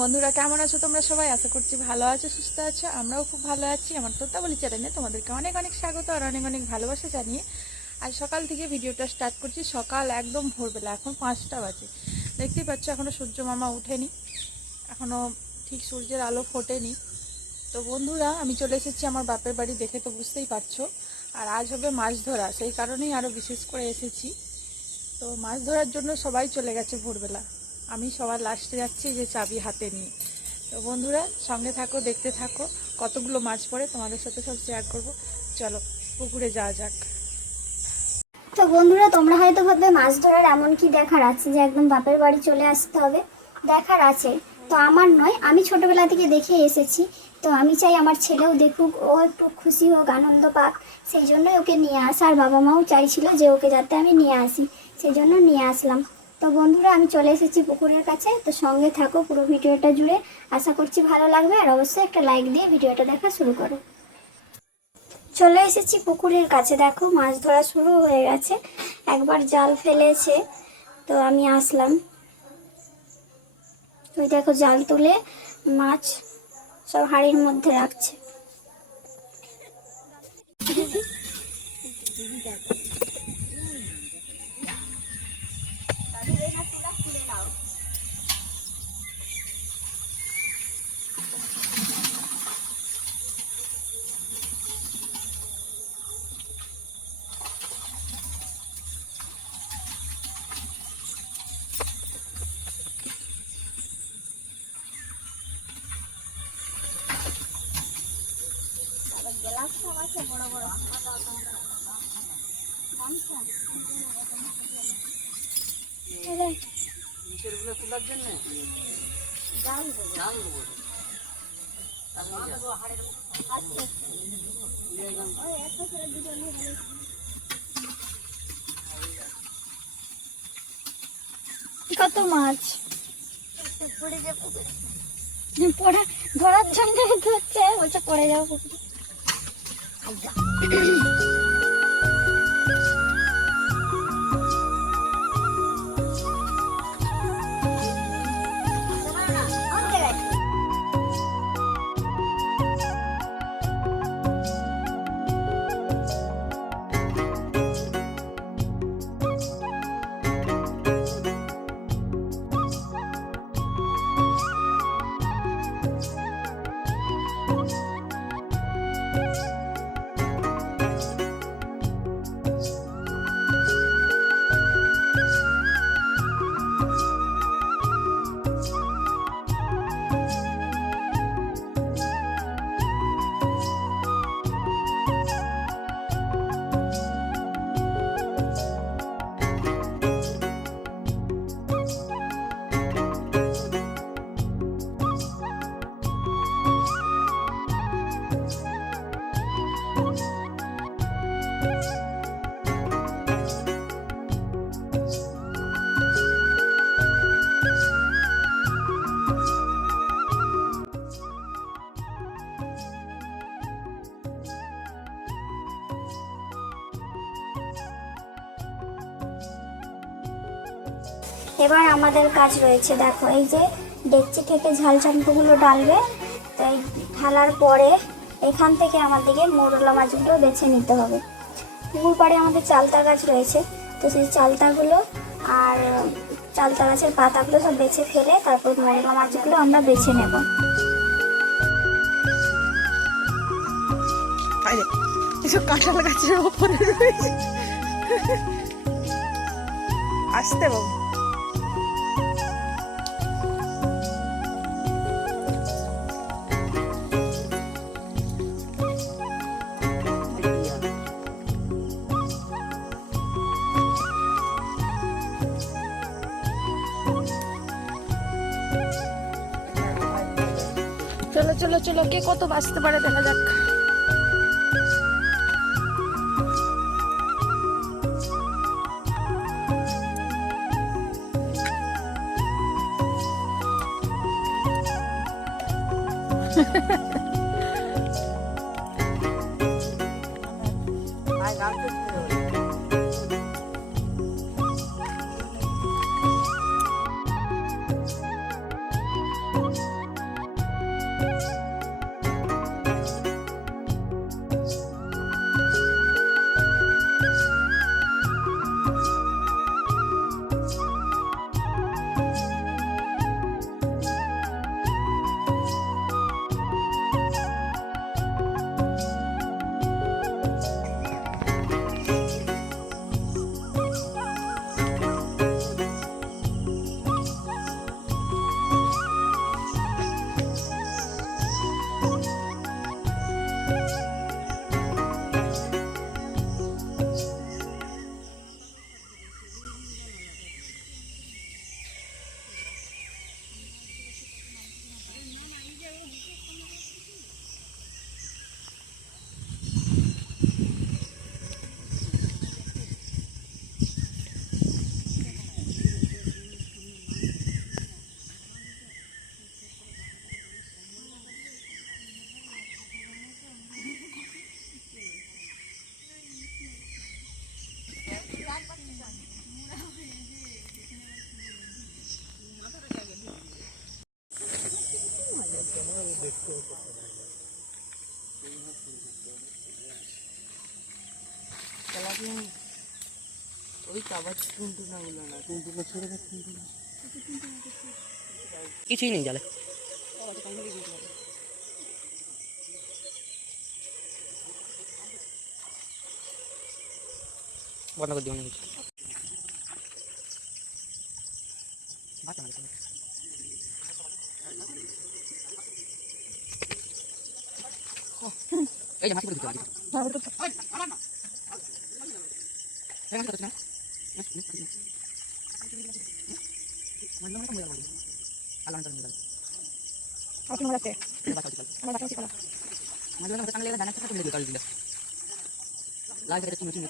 বন্ধুরা, কেমন আছো তোমরা সবাই? আশা করছি ভালো আছো, সুস্থ আছো। আমরাও খুব ভালো আছি। আমার তোতাবলি চ্যানেলে তোমাদেরকে অনেক অনেক স্বাগত আর অনেক অনেক ভালোবাসা জানিয়ে আজ সকাল থেকে ভিডিওটা স্টার্ট করছি। সকাল একদম ভোরবেলা, এখন 5টা বাজে। দেখতেই পাচ্ছ এখনও সূর্য মামা ওঠেনি, এখনও ঠিক সূর্যের আলো ফোটেনি। তো বন্ধুরা, আমি চলে এসেছি আমার বাপের বাড়ি, দেখে তো বুঝতেই পারছো। আর আজ হবে মাছ ধরা, সেই কারণেই আরও বিশেষ করে এসেছি। তো মাছ ধরার জন্য সবাই চলে গেছে ভোরবেলা, আমি সবার লাস্টে যাচ্ছি যে চাবি হাতে নিয়ে। তো বন্ধুরা সঙ্গে থাকো, দেখতে থাকো, কতগুলো মাছ পড়ে তোমাদের সাথে সব শেয়ার করব। চলো পুকুরে যাওয়া যাক। তো বন্ধুরা, তোমরা হয়তো ভাববে মাছ ধরার এমন কি দেখার আছে যে একদম বাপের বাড়ি চলে আসতে হবে। দেখার আছে, তো আমার নয়, আমি ছোটবেলা থেকে দেখে এসেছি। তো আমি চাই আমার ছেলেও দেখুক, ও একটু খুশি হোক, আনন্দ পাক, সেই জন্যই ওকে নিয়ে আসা। আর বাবা মাও চাইছিল যে ওকে যাতে আমি নিয়ে আসি, সেই জন্য নিয়ে আসলাম। তো বন্ধুরা, আমি চলে এসেছি পুকুরের কাছে। তো সঙ্গে থাকো পুরো ভিডিওটা জুড়ে, আশা করছি ভালো লাগবে। আর অবশ্যই একটা লাইক দিয়ে ভিডিওটা দেখা শুরু করো। চলে এসেছি পুকুরের কাছে, দেখো মাছ ধরা শুরু হয়ে গেছে। একবার জাল ফেলেছে, তো আমি আসলাম। ওই দেখো জাল তুলে মাছ সব হাঁড়ির মধ্যে রাখছে। কত মাছ পড়ে ধরার জন্য ধরছে, বলছে পড়ে যাও পুকুরে। এবার আমাদের কাজ রয়েছে, দেখো এই যে ডেকচি থেকে ঝাল চাম্পুগুলো ডালবে। তো এই ঢালার পরে এখান থেকে আমাদেরকে মোরলা মাছগুলো বেছে নিতে হবে। পুকুর পাড়ে আমাদের চালতা গাছ রয়েছে, তো সেই চালতাগুলো আর চালতা গাছের পাতাগুলো সব বেছে ফেলে তারপর মোরলা মাছগুলো আমরা বেছে নেব। কাঁঠাল গাছের ওপরে রয়েছে, আসতে বাবু। চলো চলো চলো, কে কত বাঁচতে পারে দেখা যাক। কিছুই নেই জালে। বন্ধ করে দিও না কিছু। এই যে মাছ করে দিতে হবে। এই মাছ করছ না? আল্লাহ না করে আপনি মনে আছে দাও। আমার বাসা ছিল মাছ হতে কানলে দানা থেকে তুলে দিতে হবে। লাল থেকে তুমি চিনি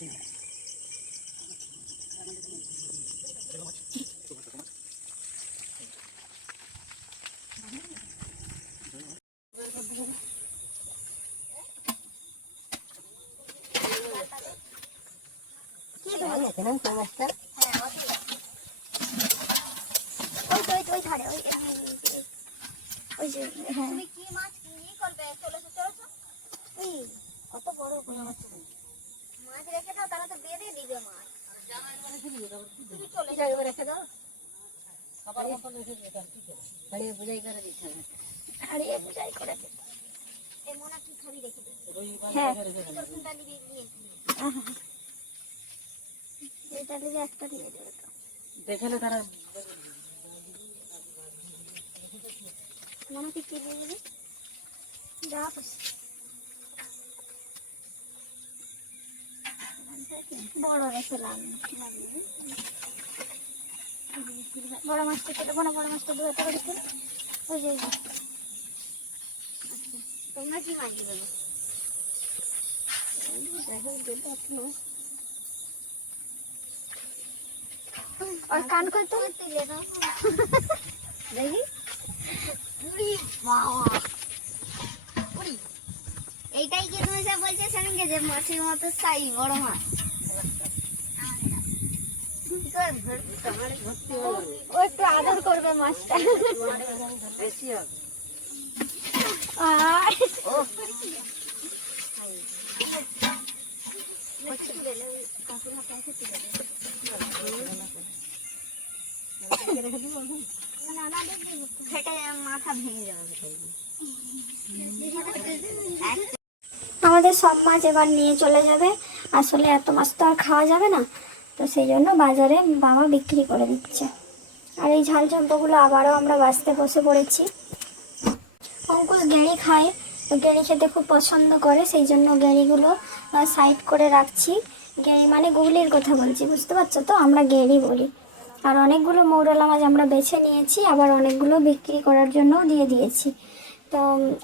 চিনি। কি ধরনের কেমন তো মাছটা? হ্যাঁ ওই ধারে ওই যে হ্যাঁ তুমি কি মাছ কি করবে চলেছো এই কত বড় মাছ মাছ রেখে দাও তাহলে তো বেঁধে দিবে মাছ তুমি চলে যাবে রেখে দাও খাবার মতো রেখে দিতে হাড়িয়ে বুঝাই করে দিতে হাড়িয়ে বুঝাই করে দিতে এই মোনা কি খাবি রেখে দে হ্যাঁ কোনটা নিবি নিয়ে এটা নিয়ে একটা দিয়ে দেবে তো দেখলে তারা মোনা কি দিয়ে দিবি যা বড় রেখে বড় মাছটা কেটে বড় মাছটা ধুয়ে করে দিতে ওই যে তোমরা কি মাছ দিবে আর কান করতে দেখি এইটাই কি তুমি যা বলছো সেদিনকে যে মাছের মতো সাই বড় মাছ ও একটু আদর করবে মাছটা বেশি মাথা ভেঙে যাবে আমাদের সব মাছ এবার নিয়ে চলে যাবে আসলে এত মাছ তো আর খাওয়া যাবে না তো সেই জন্য বাজারে বাবা বিক্রি করে দিচ্ছে আর এই ঝাল চম্পাগুলো আবারও আমরা বাছতে বসে পড়েছি অঙ্কুশ গেঁড়ি খায় তো গেঁড়ি খেতে খুব পছন্দ করে সেই জন্য গেঁড়িগুলো সাইড করে রাখছি গেঁড়ি মানে গুগলির কথা বলছি বুঝতে পারছো তো আমরা গেঁড়ি বলি আর অনেকগুলো মৌরলা মাছ আমরা বেছে নিয়েছি আবার অনেকগুলো বিক্রি করার জন্যও দিয়ে দিয়েছি তো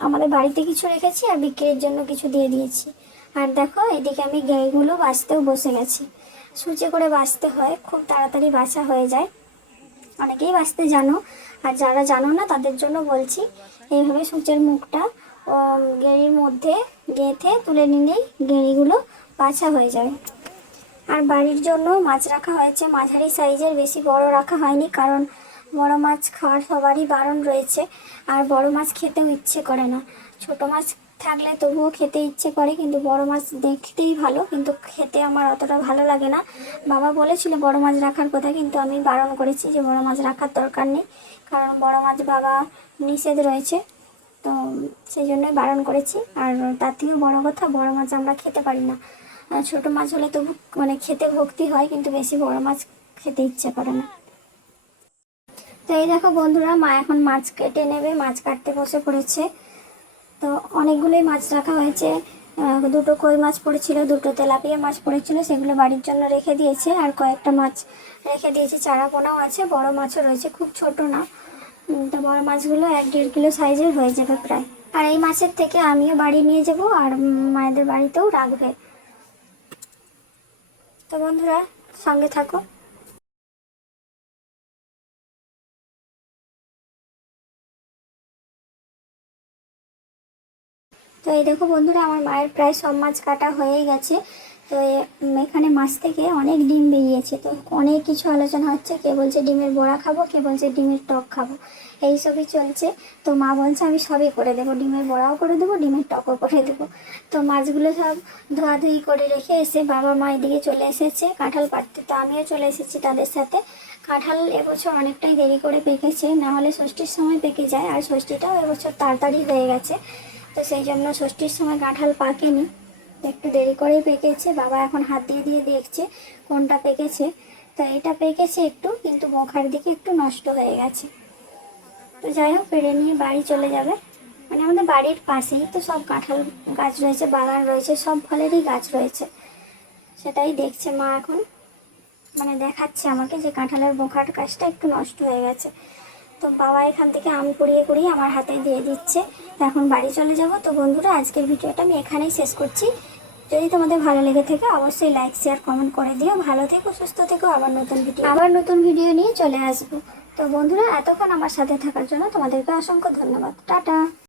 আমাদের বাড়িতে কিছু রেখেছি আর বিক্রির জন্য কিছু দিয়ে দিয়েছি আর দেখো এদিকে আমি গেঁড়িগুলো বাছতেও বসে গেছি সূচে করে বাছতে হয় খুব তাড়াতাড়ি বাছা হয়ে যায় অনেকেই বাছতে জানো আর যারা জানো না তাদের জন্য বলছি এইভাবে সূচের মুখটা গেঁড়ির মধ্যে গেঁথে তুলে নিলেই গেঁড়িগুলো বাছা হয়ে যায় আর বাড়ির জন্য মাছ রাখা হয়েছে মাঝারি সাইজের বেশি বড় রাখা হয়নি কারণ বড় মাছ খাওয়ার সবারই বারণ রয়েছে আর বড় মাছ খেতেও ইচ্ছে করে না ছোট মাছ থাকলে তবুও খেতে ইচ্ছে করে কিন্তু বড় মাছ দেখতেই ভালো কিন্তু খেতে আমার অতটা ভালো লাগে না বাবা বলেছিল বড় মাছ রাখার কথা কিন্তু আমি বারণ করেছি যে বড় মাছ রাখার দরকার নেই কারণ বড় মাছ বাবা নিষেধ রয়েছে তো সেই জন্যই বারণ করেছি আর তার থেকেও বড় কথা বড় মাছ আমরা খেতে পারি না ছোট মাছ হলে তবু মানে খেতে ভক্তি হয় কিন্তু বেশি বড় মাছ খেতে ইচ্ছে করে না তো এই দেখো বন্ধুরা মা এখন মাছ কেটে নেবে মাছ কাটতে বসে পড়েছে তো অনেকগুলোই মাছ রাখা হয়েছে দুটো কই মাছ পড়েছিল দুটো তেলাপিয়া মাছ পড়েছিল সেগুলো বাড়ির জন্য রেখে দিয়েছে আর কয়েকটা মাছ রেখে দিয়েছে চারা পোনাও আছে বড় মাছও রয়েছে খুব ছোট না তো বড় মাছগুলো 1-1.5 কিলো সাইজের হয়ে যাবে প্রায় আর এই মাছের থেকে আমিও বাড়ি নিয়ে যাব আর মায়েদের বাড়িতেও রাখবে তো বন্ধুরা সঙ্গে থাকো তো এই দেখো বন্ধুরা আমার মায়ের প্রায় সব মাছ কাটা হয়েই গেছে তো এখানে মাছ থেকে অনেক ডিম বেরিয়েছে, তো অনেক কিছু আলোচনা হচ্ছে, কে বলছে ডিমের বড়া খাবো, কে বলছে ডিমের টক খাবো, এইসবই চলছে। তো মা বলছে আমি সবই করে দেবো, ডিমের বড়াও করে দেবো, ডিমের টকও করে দেবো। তো মাছগুলো সব ধোয়াধুয়ি করে রেখে এসে বাবা মা এদিকে চলে এসেছে কাঁঠাল পাড়তে, তো আমিও চলে এসেছি তাদের সাথে। কাঁঠাল এবছর অনেকটাই দেরি করে পেকেছে, না হলে ষষ্ঠীর সময় পেকে যায়, আর ষষ্ঠীটাও এবছর তাড়াতাড়ি হয়ে গেছে, তো সেই জন্য ষষ্ঠীর সময় কাঁঠাল পাকেনি, একটু দেরি করেই পেকেছে। বাবা এখন হাত দিয়ে দিয়ে দেখছে কোনটা পেকেছে, তো এটা পেকেছে একটু, কিন্তু মুখার দিকে একটু নষ্ট হয়ে গেছে। তো যাই হোক, পেড়ে নিয়ে বাড়ি চলে যাবে। মানে আমাদের বাড়ির পাশেই তো সব কাঁঠাল গাছ রয়েছে, বাগান রয়েছে, সব ফলেরই গাছ রয়েছে, সেটাই দেখছে মা এখন, মানে দেখাচ্ছে আমাকে যে কাঁঠালের বোখার গাছটা একটু নষ্ট হয়ে গেছে। তো বাবা এখান থেকে আম কুড়িয়ে কুড়িয়ে আমার হাতে দিয়ে দিচ্ছে। তো এখন বাড়ি চলে যাব। তো বন্ধুরা, আজকের ভিডিওটা আমি এখানেই শেষ করছি। যদি তোমাদের ভালো লেগে থাকে অবশ্যই লাইক শেয়ার কমেন্ট করে দিও। ভালো থেকো, সুস্থ থেকো, আবার নতুন ভিডিও নিয়ে চলে আসবো। তো বন্ধুরা, এতক্ষণ আমার সাথে থাকার জন্য তোমাদেরকে অসংখ্য ধন্যবাদ। টাটা।